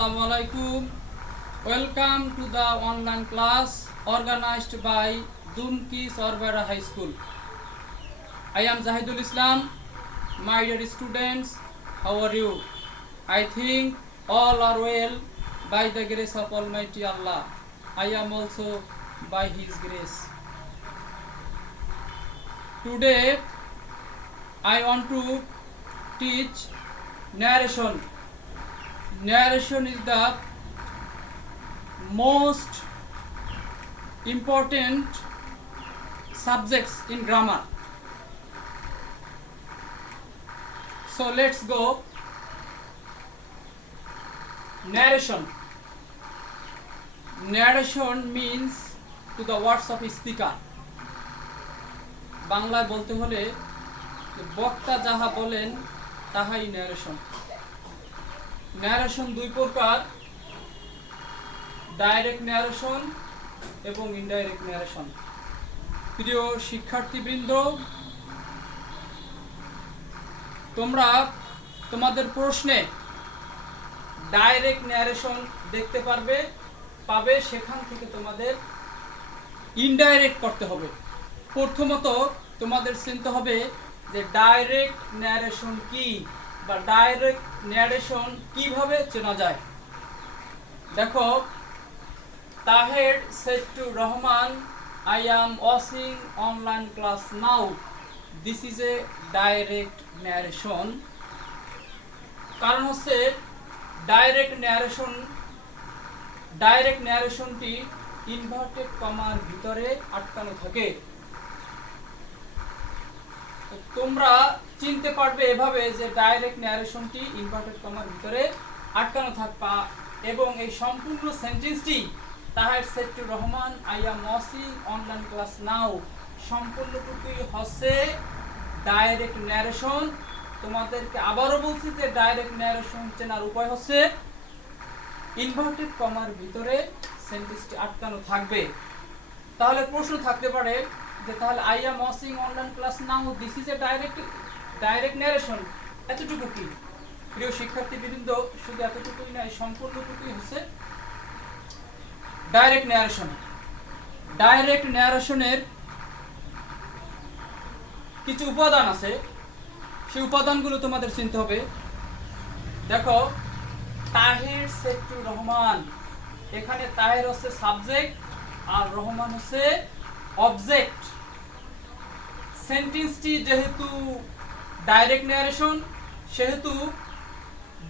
Assalamualaikum. Welcome to the online class organized by Dumki Sorbera High School. I am Zahidul Islam. My dear students, how are you? I think all are well by the grace of Almighty Allah. I am also by His grace. Today I want to teach narration. Narration is the most important subjects in grammar. So let's go. Narration. Narration means to the words of speaker. বাংলায় বলতে হলে বক্তা যাহা বলেন তাহাই narration. Narration দুই প্রকার, direct narration এবং ইনডাইরেক্ট ন্যারেশন। প্রিয় শিক্ষার্থীবৃন্দ, তোমরা তোমাদের প্রশ্নে ডাইরেক্ট ন্যারেশন দেখতে পাবে, সেখান থেকে তোমাদের ইনডাইরেক্ট করতে হবে। প্রথমত তোমাদের চিনতে হবে যে ডাইরেক্ট ন্যারেশন কি বা ডাইরেক্ট ন্যারেশন কিভাবে চেনা যায়। দেখো, Taher said to Rahman, I am watching online class now. This is a direct narration. কারণ হচ্ছে ডাইরেক্ট ন্যারেশনটি ইনভার্টেড কমার ভিতরে আটকানো থাকে। তোমরা চিনতে পারবে এভাবে যে ডাইরেক্ট ন্যারেশনটি ইনভার্টেড কমার ভিতরে আটকানো থাকবা এবং এই সম্পূর্ণ সেন্টেন্সটি Taher said to Rahman, I am watching online class now সম্পূর্ণটুকুই হচ্ছে ডাইরেক্ট ন্যারেশন। তোমাদেরকে আবারও বলছি যে ডাইরেক্ট ন্যারেশন চেনার উপায় হচ্ছে ইনভার্টেড কমার ভিতরে সেন্টেন্সটি আটকানো থাকবে। তাহলে প্রশ্ন থাকতে পারে যে তাহলে I am watching online class now, this is a direct narration, এতটুকু কি? প্রিয় শিক্ষার্থীবৃন্দ, শুধু এতটুকুই না, সম্পূর্ণটুকুই হচ্ছে ডাইরেক্ট ন্যারেশন। ডাইরেক্ট ন্যারেশনের কিছু উপাদান আছে, সেই উপাদানগুলো তোমাদের চিনতে হবে। দেখো, তাহের said to রহমান, এখানে তাহের হচ্ছে সাবজেক্ট আর রহমান হচ্ছে অবজেক্ট। সেন্টেন্সটি যেহেতু ডাইরেক্ট ন্যারেশন, সেহেতু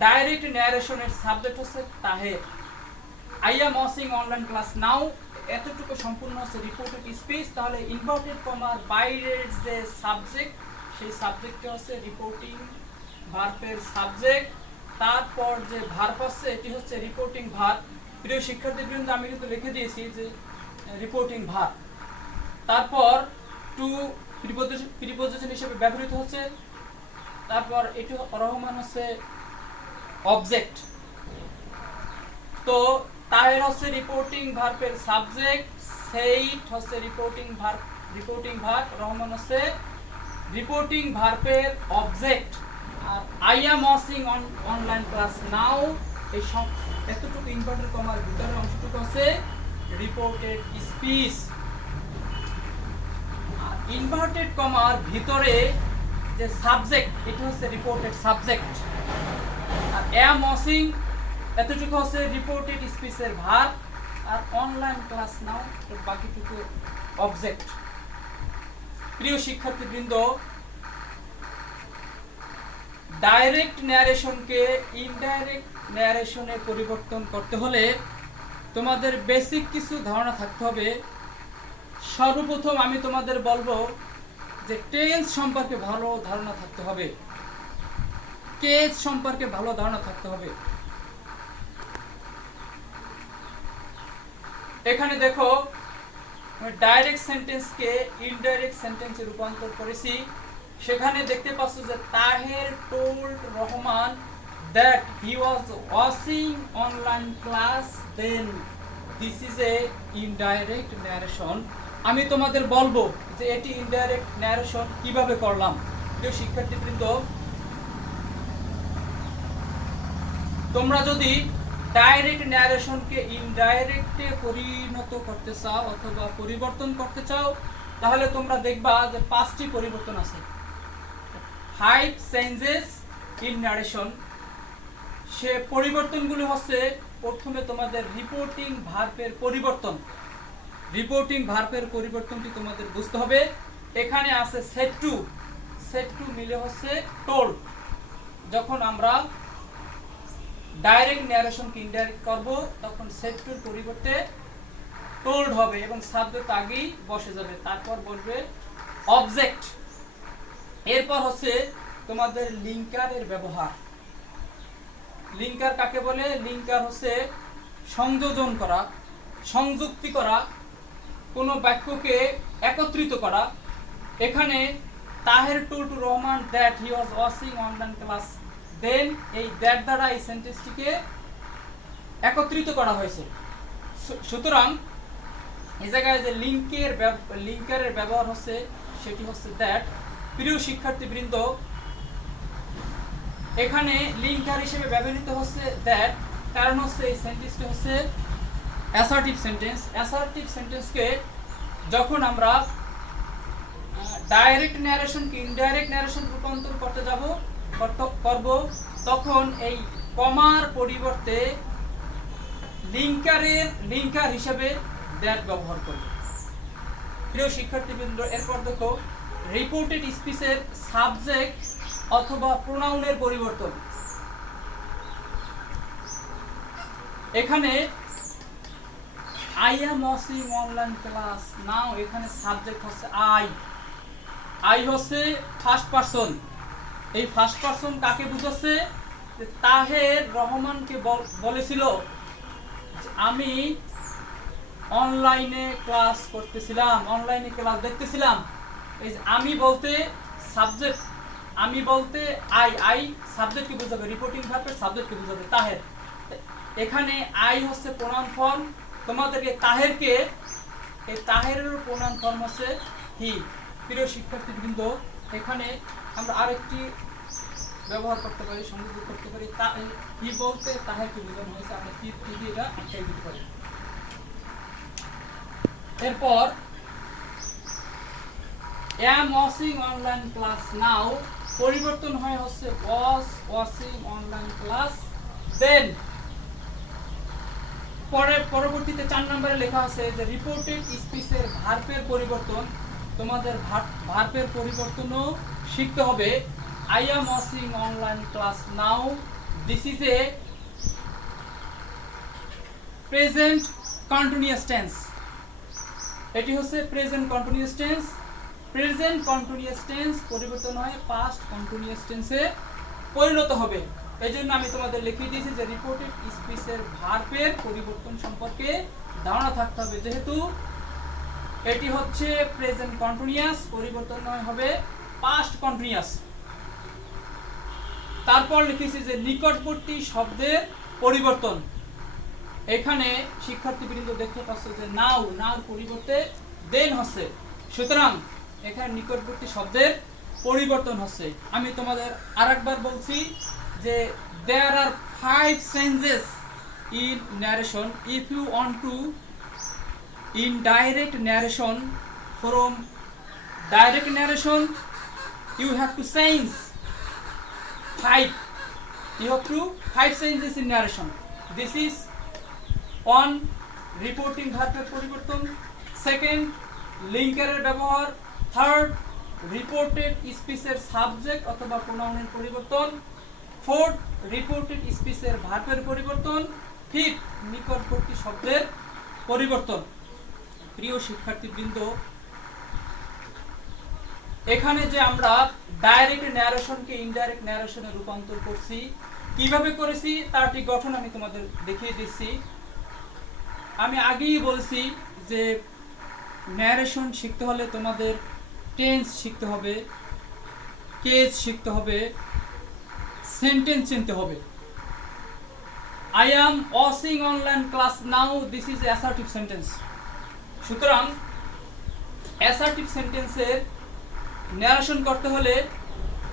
ডাইরেক্ট ন্যারেশনের সাবজেক্ট হচ্ছে Taher. I am watching online class now, এতটুকু সম্পূর্ণ হচ্ছে রিপোর্টেড স্পিচ। তাহলে ইনভার্টেড কমার বাইরের যে সাবজেক্ট, সেই সাবজেক্টটা হচ্ছে রিপোর্টিং ভার্বের সাবজেক্ট। তারপর যে ভার্ব আছে এটি হচ্ছে রিপোর্টিং ভার্ব। প্রিয় শিক্ষার্থীবৃন্দ, আমি কিন্তু লিখে দিয়েছি যে রিপোর্টিং ভার্ব। তারপর টু প্রিপোজিশন হিসেবে ব্যবহৃত হচ্ছে। তারপর এটি রহমান হচ্ছে অবজেক্ট। তো তাহের হচ্ছে রিপোর্টিং ভার্বের সাবজেক্ট, সেইট হচ্ছে রিপোর্টিং ভার্ব, রহমান হচ্ছে রিপোর্টিং ভার্বের অবজেক্ট। আর I am watching online class now, এই এতটুকু ইনভার্টেড কমার ভিতরের অংশটুকু হচ্ছে রিপোর্টেড স্পিচ। আর ইনভার্টেড কমার ভিতরে যে সাবজেক্ট, এটি হচ্ছে রিপোর্টেড সাবজেক্ট। আর am watching এতটুকু হচ্ছে রিপোর্টেড স্পিচের ভার্ব, আর অনলাইন ক্লাস নাও এর বাকিটুকু অবজেক্ট। প্রিয় শিক্ষার্থীবৃন্দ, ডাইরেক্ট ন্যারেশনকে ইনডাইরেক্ট ন্যারেশনে পরিবর্তন করতে হলে তোমাদের বেসিক কিছু ধারণা থাকতে হবে। সর্বপ্রথম আমি তোমাদের বলবো যে টেন্স সম্পর্কে ভালো ধারণা থাকতে হবে, কেস সম্পর্কে ভালো ধারণা থাকতে হবে। এখানে দেখো, ডাইরেক্ট সেন্টেন্সকে ইনডাইরেক্ট সেন্টেন্সে রূপান্তর করেছি। সেখানে দেখতে পাচ্ছ যে Taher told Rahman that he was watching online class, then this is a indirect narration. আমি তোমাদের বলবো যে এটি ইনডাইরেক্ট ন্যারেশন কিভাবে করলাম। প্রিয় শিক্ষার্থীবৃন্দ, তোমরা যদি ডাইরেক্ট ন্যারেশনকে ইনডাইরেক্টে পরিণত করতে চাও অথবা পরিবর্তন করতে চাও, তাহলে তোমরা দেখবা যে 5টি পরিবর্তন আছে। 5 চেঞ্জেস ইন ন্যারেশন। সে পরিবর্তনগুলো হচ্ছে, প্রথমে তোমাদের রিপোর্টিং ভার্বের পরিবর্তন। রিপোর্টিং ভার্বের পরিবর্তনটি তোমাদের বুঝতে হবে। এখানে আছে সেট টু, সেট টু মিলে হচ্ছে টোল্ড। যখন আমরা ডাইরেক্ট ন্যারেশনকে ইনডাইরেক্ট করব তখন সেট টুর পরিবর্তে টোল্ড হবে এবং সাবজেক্ট আগেই বসে যাবে, তারপর বসবে অবজেক্ট। এরপর হচ্ছে তোমাদের লিঙ্কারের ব্যবহার। লিঙ্কার কাকে বলে? লিঙ্কার হচ্ছে সংযোজন করা, সংযুক্তি করা, কোনো বাক্যকে একত্রিত করা। এখানে Taher to Rahman that he was watching online class, then এই দ্যাট দ্বারা এই সেন্টেন্সটিকে একত্রিত করা হয়েছে। সুতরাং এই জায়গায় যে লিঙ্কারের ব্যবহার হচ্ছে সেটি হচ্ছে দ্যাট। প্রিয় শিক্ষার্থীবৃন্দ, এখানে লিঙ্কার হিসেবে ব্যবহৃত হচ্ছে দ্যাট, কারণ হচ্ছে এই সেন্টেন্সটি হচ্ছে অ্যাসার্টিভ সেন্টেন্স। অ্যাসার্টিভ সেন্টেন্সকে যখন আমরা ডাইরেক্ট ন্যারেশনকে ইনডাইরেক্ট ন্যারেশন রূপান্তর করব তখন এই কমার পরিবর্তে লিঙ্কার হিসেবে দ্যাট ব্যবহার করব। প্রিয় শিক্ষার্থীবৃন্দ, এরপর দেখো রিপোর্টেড স্পিচের সাবজেক্ট অথবা প্রোনাউনের পরিবর্তন। এখানে I am watching online class now, এখানে সাবজেক্ট হচ্ছে আই হচ্ছে ফার্স্ট পারসন। এই ফার্স্ট পারসন কাকে বুঝাচ্ছে? তাহের রহমানকে বলেছিল আমি অনলাইনে ক্লাস করতেছিলাম, অনলাইনে ক্লাস দেখতেছিলাম। এই আমি বলতে সাবজেক্ট, আমি বলতে আই সাবজেক্টকে বুঝাবে, রিপোর্টিং ভার্বের সাবজেক্টকে বুঝাবে তাহের। এখানে আই হচ্ছে প্রোনাউন ফর্ম। তোমাদেরকে তাহেরকে, এই তাহেরের প্রোনাউন ফর্ম হচ্ছে হি। প্রিয় শিক্ষার্থীবৃন্দ, এখানে আমরা আরেকটি ব্যবহার করতে পারি, সংযুক্ত করতে পারি। হি বলতে তাহেরকে বোঝানো হয়েছে, আমরা হি এটা আটকাই দিতে পারি। এরপর am watching online class now পরিবর্তন হয় হচ্ছে was watching online class then। পরবর্তীতে 4 নম্বরে লেখা আছে যে রিপোর্টেড স্পিচের ভার্বের পরিবর্তন। তোমাদের ভার্বের পরিবর্তনও শিখতে হবে। I am watching online class now, this is a present continuous tense। এটি হচ্ছে present continuous tense. Present continuous tense পরিবর্তন হয় পাস্ট কন্টিনিউয়াস টেন্সে পরিণত হবে। এই জন্য আমি তোমাদের লিখিয়ে দিয়েছি যে রিপোর্টেড স্পিচের ভার্বের পরিবর্তন সম্পর্কে ধারণা থাকতে হবে। যেহেতু এটি হচ্ছে প্রেজেন্ট কন্টিনিউয়াস, পরিবর্তন হবে পাস্ট কন্টিনিউয়াস। তারপর লিখেছি যে নিকটবর্তী শব্দের পরিবর্তন। এখানে শিক্ষার্থীবৃন্দ দেখতে পাচ্ছ যে নাও পরিবর্তে দেন হচ্ছে। সুতরাং এখানে নিকটবর্তী শব্দের পরিবর্তন হচ্ছে। আমি তোমাদের আরেকবার বলছি যে there are 5 changes in narration. If you want to indirect narration from direct narration, you have to change 5. You have to 5 changes in narration. This is 1 reporting ভার্বের পরিবর্তন, 2nd লিঙ্কারের ব্যবহার, 3rd রিপোর্টেড স্পিচের সাবজেক্ট অথবা প্রোনাউনের পরিবর্তন, 4th reported স্পিচের ভার্বের পরিবর্তন, 5th নিকটবর্তী শব্দের পরিবর্তন। প্রিয় শিক্ষার্থীবৃন্দ, এখানে যে আমরা ডাইরেক্ট ন্যারেশনকে ইনডাইরেক্ট ন্যারেশনে রূপান্তর করছি, কিভাবে করেছি তার ঠিক গঠন আমি তোমাদের দেখিয়ে দিচ্ছি। আমি আগেই বলছি যে ন্যারেশন শিখতে হলে তোমাদের টেন্স শিখতে হবে, কেস শিখতে হবে, সেন্টেন্স চিনতে হবে। I am watching online class now, this is assertive sentence। সুতরাং অ্যাসার্টিভ সেন্টেন্সের ন্যারেশন করতে হলে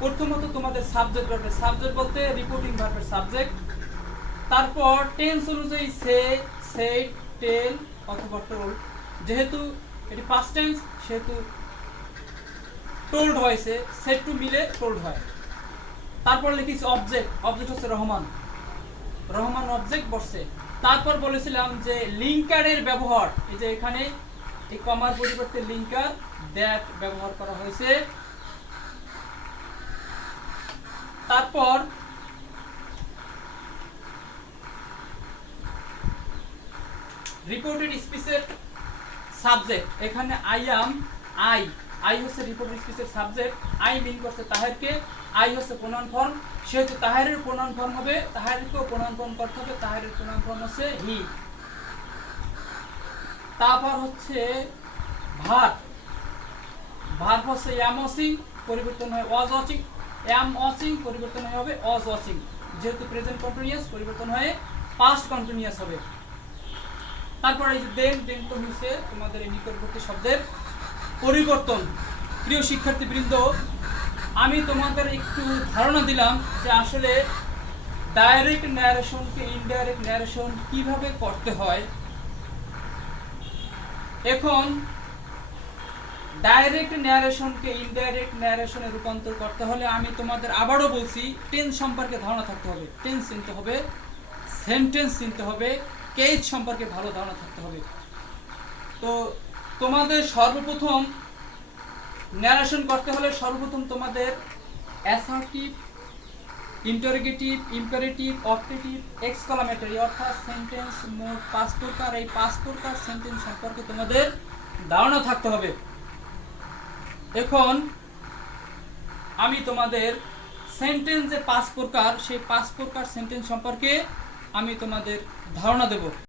প্রথমত তোমাদের সাবজেক্ট বলতে রিপোর্টিং ভার্বের সাবজেক্ট, তারপর টেন্স অনুযায়ী সে, সেড, টেল অথবা টোল্ড। যেহেতু এটি পাস্ট টেন্স সেহেতু টোল্ড হয়েছে, সেড টু মিলে টোল্ড হয়। তারপর লিখেছি অবজেক্ট, অবজেক্ট হচ্ছে রহমান, রহমান অবজেক্ট বসছে। তারপর বলেছিলাম যে লিঙ্কারের ব্যবহার, এই যে এখানে এই কমার পরিবর্তে লিঙ্কার দ্যাট ব্যবহার করা হয়েছে। তারপর রিপোর্টেড স্পিচের সাবজেক্ট, এখানে আই অ্যাম, আই হচ্ছে রিপোর্টেড স্পিচের সাবজেক্ট, আই মিন করছে তাহেরকে, আই হচ্ছে প্রোনাউন ফর্ম, সেহেতু তাহেরের প্রোনাউন ফর্ম হবে, তাহেরকেও প্রোনাউন ফর্ম করতে হবে, তাহেরের প্রোনাউন ফর্ম হচ্ছে হি। তারপর হচ্ছে ভার্ব, ভার্ব হচ্ছে অ্যাম ওয়াচিং পরিবর্তন হয় ওয়াজ ওয়াচিং, অ্যাম ওয়াচিং পরিবর্তন হবে ওয়াজ ওয়াচিং, যেহেতু প্রেজেন্ট কন্টিনিউয়াস পরিবর্তন হয়ে পাস্ট কন্টিনিউয়াস হবে। তারপর এই যে দেন তো হচ্ছে তোমাদের এই নিকটবর্তী শব্দের পরিবর্তন। প্রিয় শিক্ষার্থীবৃন্দ, আমি তোমাদের একটু ধারণা দিলাম যে আসলে ডাইরেক্ট ন্যারেশনকে ইনডাইরেক্ট ন্যারেশন কিভাবে করতে হয়। এখন ডাইরেক্ট ন্যারেশনকে ইনডাইরেক্ট ন্যারেশনে রূপান্তর করতে হলে আমি তোমাদের আবারও বলছি টেন্স সম্পর্কে ধারণা থাকতে হবে, টেন্স চিনতে হবে, সেন্টেন্স চিনতে হবে, কেস সম্পর্কে ভালো ধারণা থাকতে হবে। তো তোমাদের সর্বপ্রথম ন্যারেশন করতে হলে সর্বপ্রথম তোমাদের assertive, interrogative, imperative, objective, exclamatory অর্থাৎ সেন্টেন্স মোট 5 প্রকার, এই 5 প্রকার সেন্টেন্স সম্পর্কে তোমাদের ধারণা থাকতে হবে। এখন আমি তোমাদের সেন্টেন্স যে 5 প্রকার, সেই 5 প্রকার সেন্টেন্স সম্পর্কে আমি তোমাদের ধারণা দেব।